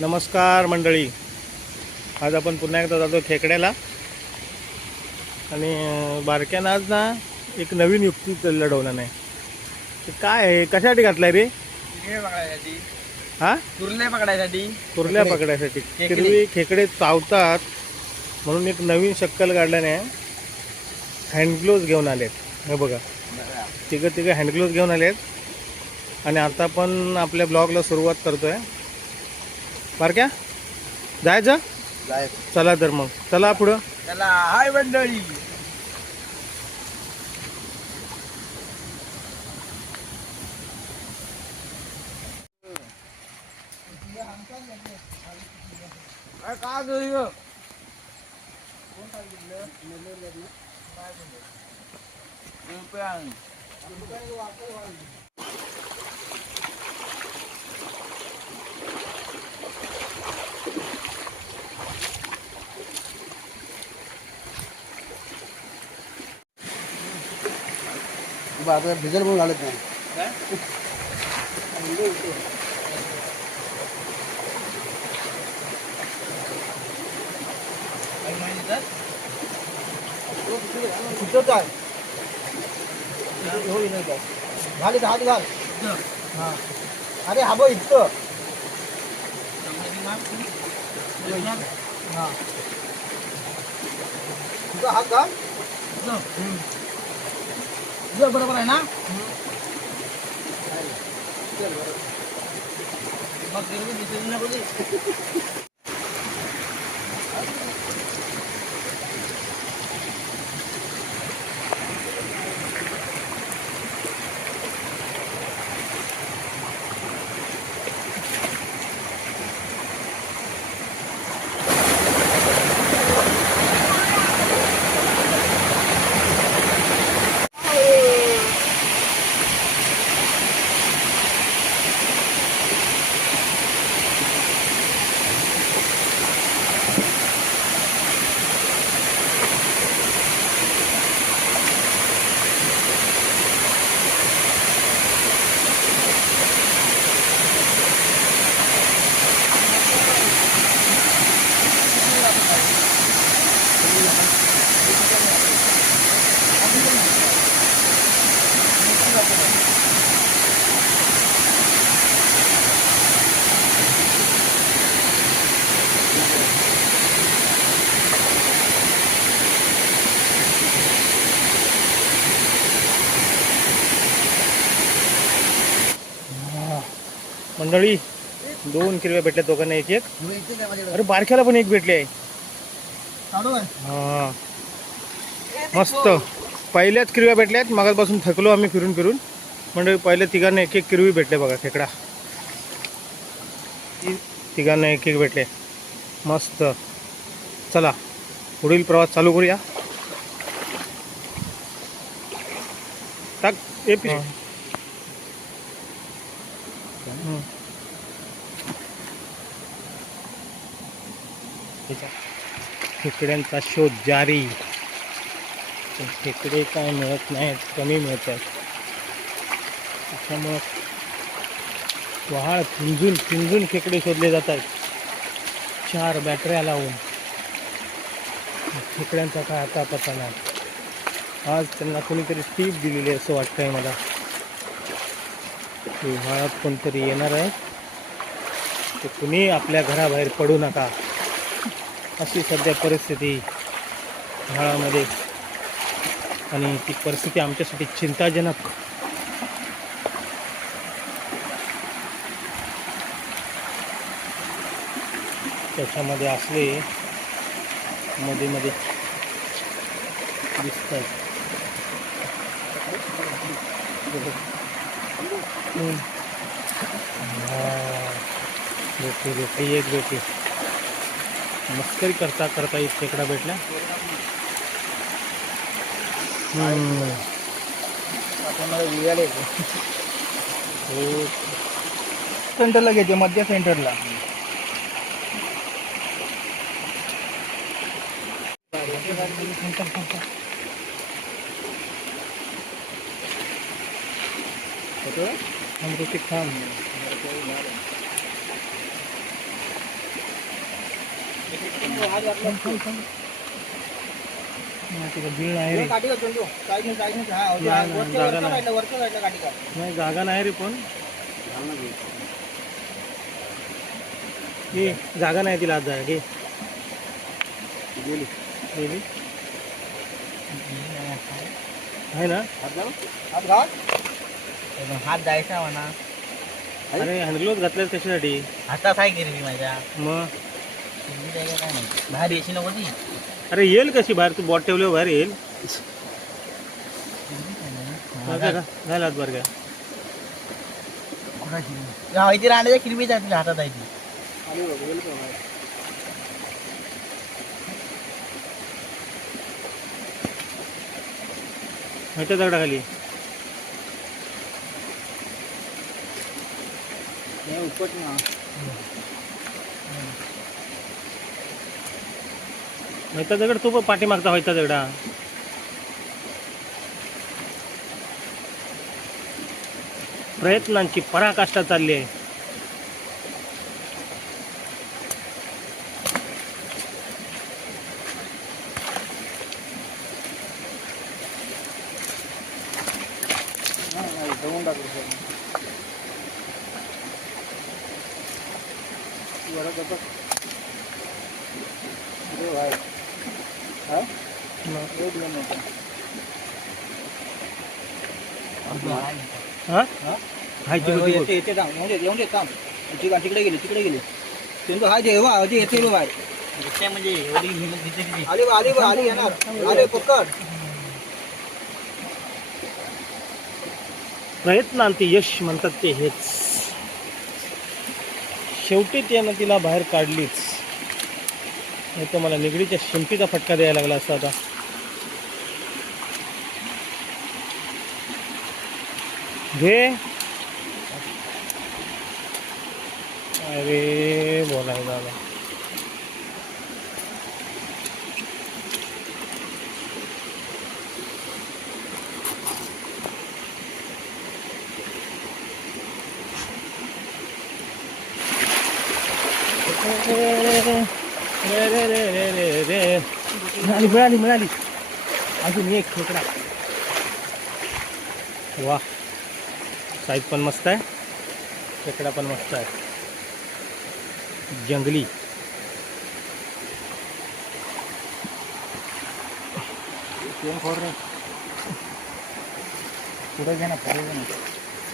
नमस्कार मंडळी. आज आपण पुन्हा एकदा जातो खेकड्याला. आणि बारक्यानं आज ना एक नवीन युक्ती लढवलं नाही. काय आहे? कशासाठी घातलाय रे? हे पकडायसाठी. हा? कुर्ले पकडायसाठी. कुर्ल्या. पकडायसाठी. खेकडे. पूर्वी खेकडे चावतात म्हणून एक नवीन शक्कल काढल्याने हँडग्लोव्ज घेऊन आलेत. हे बघा. तिघं तिघं हँडग्लोव्ज घेऊन आलेत. आणि आता पण आपल्या ब्लॉगला सुरुवात करतोय. बारक्या जायचं? चला तर मग. चला पुढं. त्याला हाय मंडळी. काय का जोरी ग? रुपयान. आता भिजल म्हणून घालत नाही काय? काय माहिती तर? सुचत आहे होईल नाही काय. घाल इथं, हात घाल इथं. हा अरे हा बघ इथं संभाजी महाग. संभाजी महाग. हा तुझा हात घाल জোর করে পড়ায় না? বাকি দিতে না বলি मंडळी दोन किरव्या भेटल्या दोघांना एक एक. अरे बारक्याला पण एक भेटली आहे. हा. मस्त. पहिल्याच किरव्या भेटल्यात मागापासून थकलो आम्ही फिरून फिरून. म्हणजे पहिल्या तिघांना एक एक किरवी भेटले बघा खेकडा. तिघांना एक एक भेटले मस्त. चला पुढील प्रवास चालू करूया. टाक ए खेकड्यांचा शोध जारी. खेकडे काय मिळत नाहीत कमी मिळत आहेत त्याच्यामुळं वहाळ पिंजून पिंजून खेकडे शोधले जात आहेत चार बॅटऱ्या लावून. खेकड्यांचा काय आता पता नाही. आज त्यांना कोणीतरी टीप दिलेली आहे असं वाटतंय मला. उन्हाळ्यात कोणतरी येणार आहे. ते कुणी आपल्या घराबाहेर पडू नका. अशी सध्या परिस्थिती उन्हाळ्यामध्ये. आणि ती परिस्थिती आमच्यासाठी चिंताजनक. त्याच्यामध्ये असले मध्ये मध्ये दिसत आहेत एक बेटी मस्करी करता करता एक खेकडा भेटला हम्म. आपण मला विळायला येतो. हो सेंटरला घेते मध्य सेंटरला हम रोटी खाम हात घातला तिकडे बिळ नाही जागा नाही. रे पण. घे जागा नाही तिला आज जागा घे. गेली. आहे ना? हात जायचा म्हणा. अरे हँडग्लोज घातल्यास कशासाठी? हातात आहे गिरवी माझ्या. मग गिरवी जायला काय नाही बाहेर येशी नको ती अरे येईल कशी बाहेर? तू बॉट ठेवल्यावर बाहेर येईल. बरं का? घाल आत बरं का? हा इथे राहण्याच्या तुझ्या हातात आहे ती. दगडाखाली. उपट ना माहिती दगड तू पण पाठीमागचा व्हायचा दगडा. प्रयत्नांची पराकाष्ठा चालली आहे नाही नाही जमून टाकू सर बरं कसं अरे भाई हा एक दोन होता हा खायची थांब येऊन येऊन थांब ती तिकडे गेली तिकडे गेली. अजय येते बाहेर. म्हणजे एवढी हिंमत घेते किती आली बा आली बा आली येणार. पकड प्रयत्नांती यश म्हणतात ते हेच. शेवटी त्यानं तिला बाहेर काढलीच. नाही तर मला निगडीच्या शिंपीचा फटका द्यायला लागला असता आता. घे. अरे बोलायला आला रे रे रे रे रे रे मिळाली मिळाली मिळाली. अजून एक खेकडा. वा साईज पण मस्त आहे. खेकडा पण मस्त आहे. जंगली. पुढे घे ना पुढे घे ना.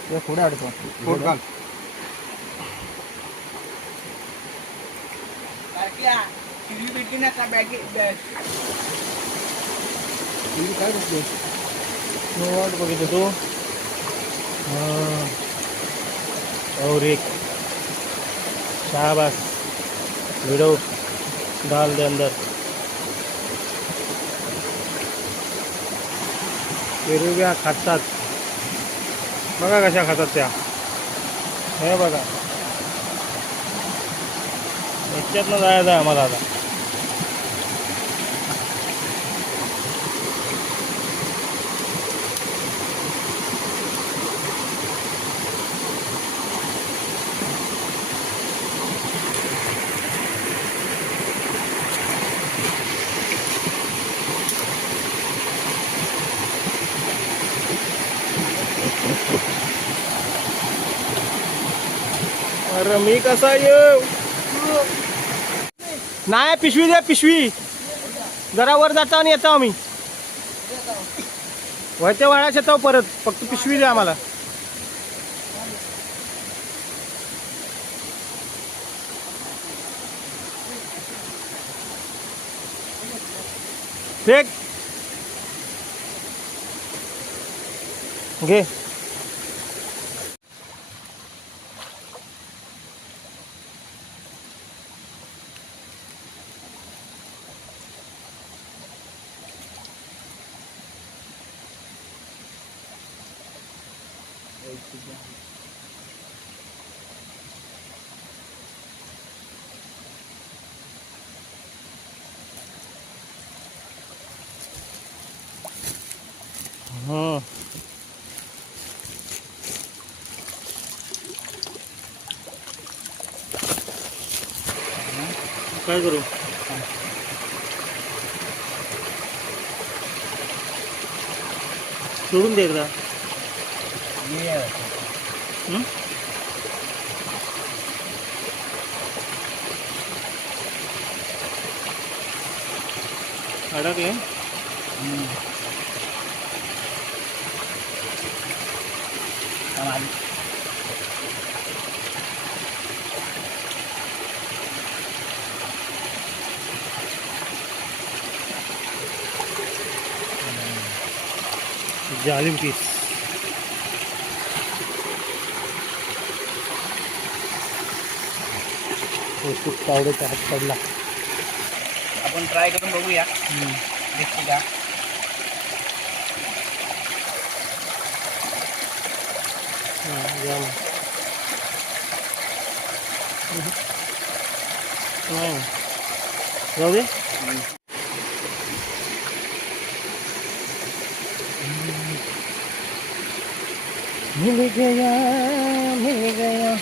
ते पुढे अडतो घाल ती काय बघते वाट बघितलं तू. हाँ. और. एक शाबाश भिडो डाल दे अंदर। हिरव्या खातात। बघा कशा खातात त्या। हे बघा। याच्यातनं जायचं आहे आम्हाला आता। मी कसा येऊ? नाही पिशवी द्या पिशवी. जरा वर जातो आणि येतो आम्ही. वळच्या वाळाच येतो परत. फक्त पिशवी द्या आम्हाला. ठीक घे. काय करू? सोडून दे एकदा. अडकले? हम्म. जालिम पीस खूप पावड्याचा हात पडला आपण ट्राय करून बघूया भेटते का हा, जाम. नाही जाऊ दे मिल गया मिल गया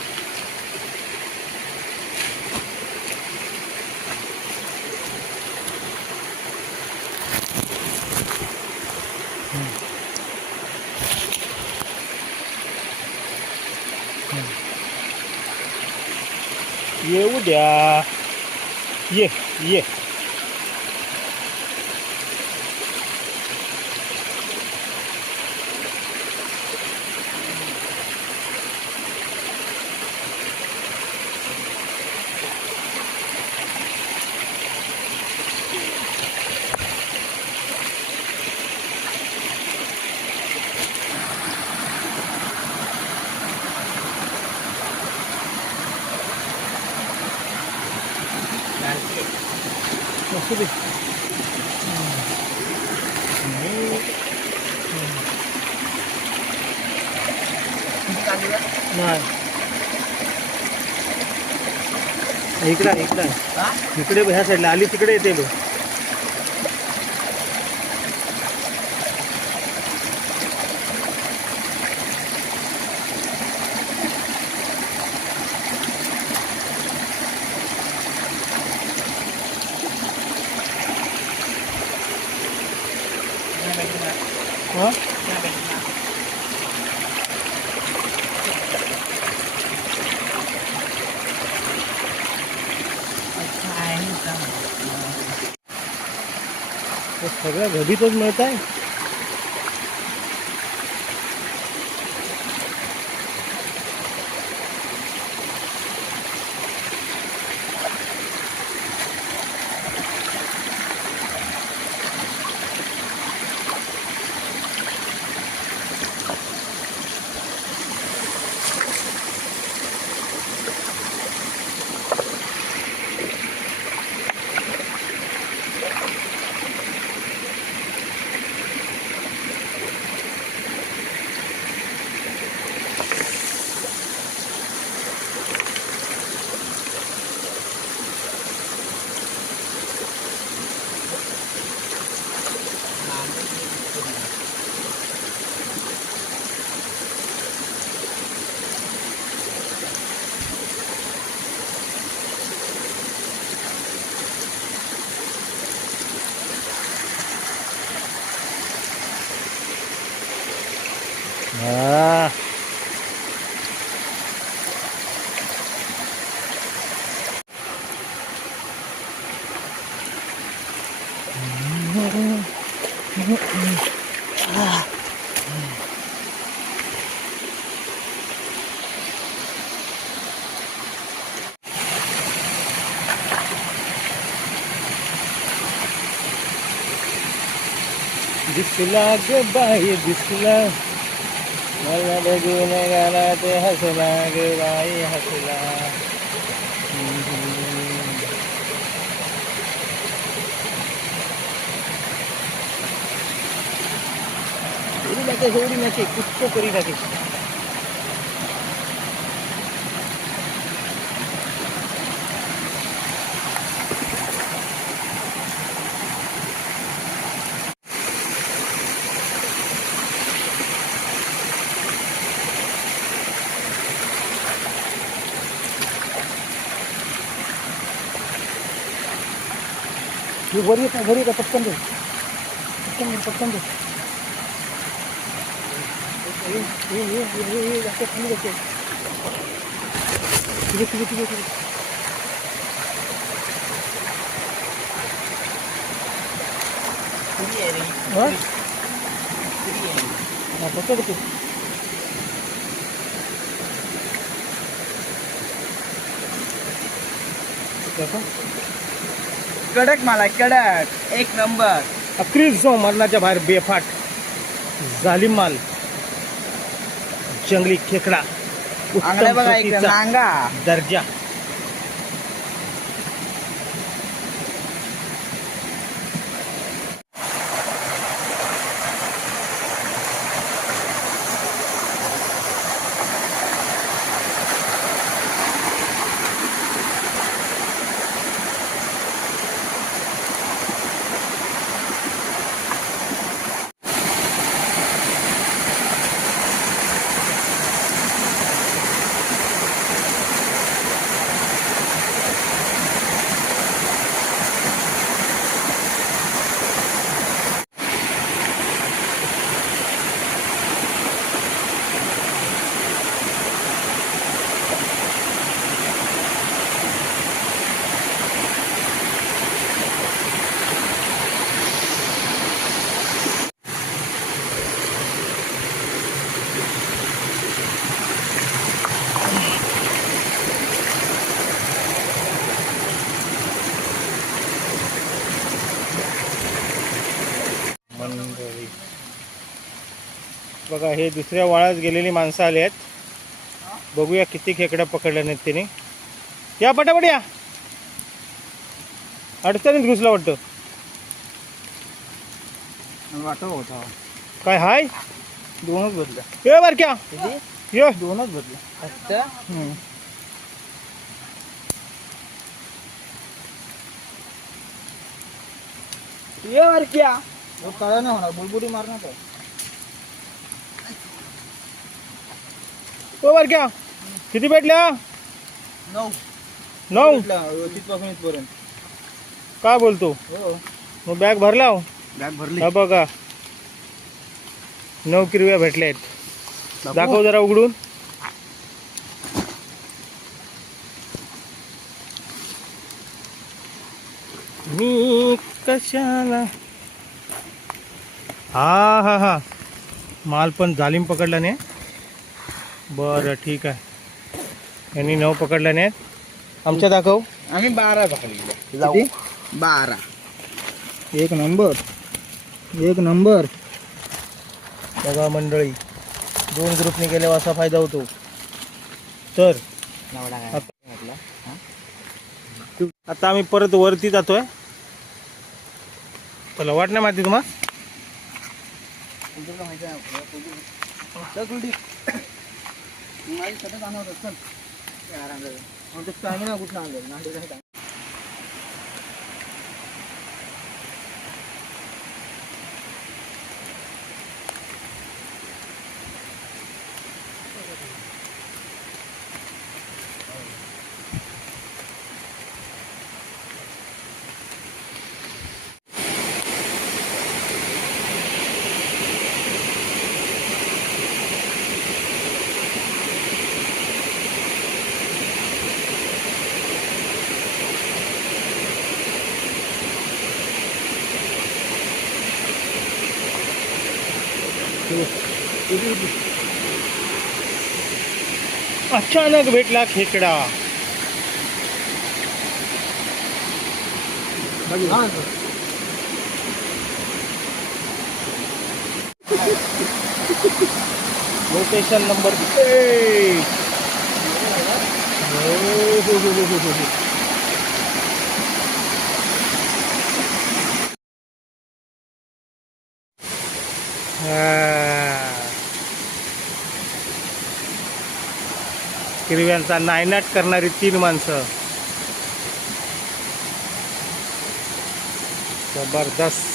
येऊ द्या ये ये मस्त दे नाही इकडं इकडं. इकडे इकडे ह्या साईडला. आली तिकडे येते बघ. dito na tayo. दिसला ग बाई दिसला मला बघून गाला ते हसला ग बाई हसला सोडी नाचे सोडी কুচ্ছ করি থাকে नाचे वर येत वर येत पटकन दे. पटकन दे पटकन दे. कडक मला कडक। एक नंबर। अक्रीज जो मरणाच्या बाहेर बेफाट जालिम माल। जंगली खेकडा उत्तम प्रतीचा दर्जा. बघा हे दुसऱ्या वाळात गेलेली माणसं आली आहेत. बघूया किती खेकड्या पकडल्या नाहीत त्यांनी या पटापट या. अडचणीत घुसला वाटतं. वाटो होता काय हाय? दोनच बदल्या ये बर क्या ये दोनच बदल्या अच्छा. ये वर क्या तळा नाही होणार. बुलबुली मारणार तर ओ बर क्या किती भेटल्या नऊ. नऊ? तिथपासून इथपर्यंत. काय बोलतो? हो. मग बॅग भरला हो बॅग भरली. हा बघा. नऊ किरव्या भेटल्या आहेत. दाखव जरा उघडून. मी कशाला? हा हा हा. माल पण जालीम पकडला नाही. बरं ठीक आहे. यांनी नऊ पकडला नाही आमच्या दाखव. आम्ही बारा पकडले? बारा. एक नंबर. एक नंबर. बघा मंडळी दोन ग्रुपने गेल्यावर असा फायदा होतो. तर आता आम्ही परत वरती जातोय. तुला वाट नाही माहिती तुम्हाला तुला माहिती आहे ना, चल कुलदीप. माझी सतत आणत होता, चल. ते आराम कर. आमचं स्टॅमिना कुठं आणलं नाही अचानक भेटला खेकडा. लोकेशन नंबर हिरव्यांचा नायनाट करणारी तीन माणसं. जबरदस्त.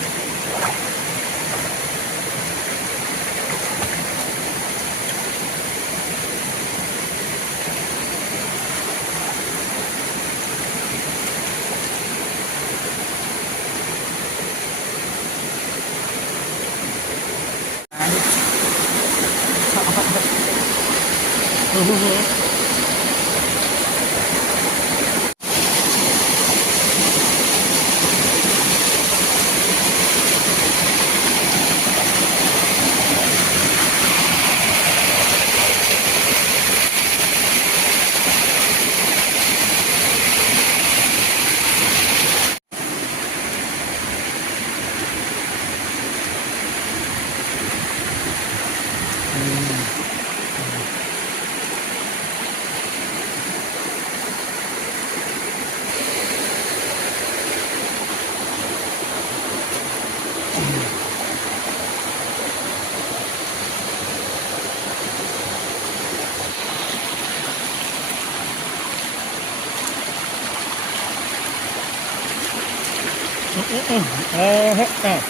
तुला पाहिजे रे अह,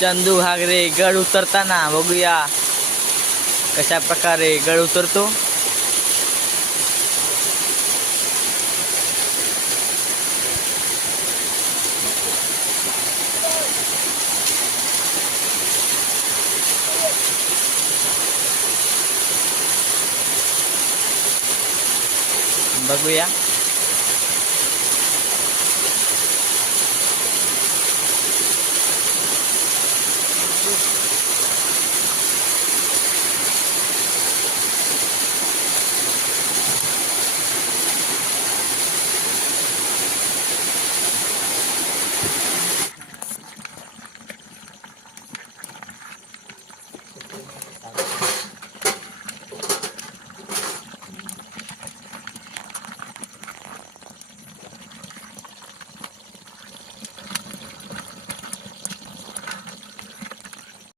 चंदू घागरे गड उतरताना बघूया कशा प्रकारे गड उतरतो. बघूया.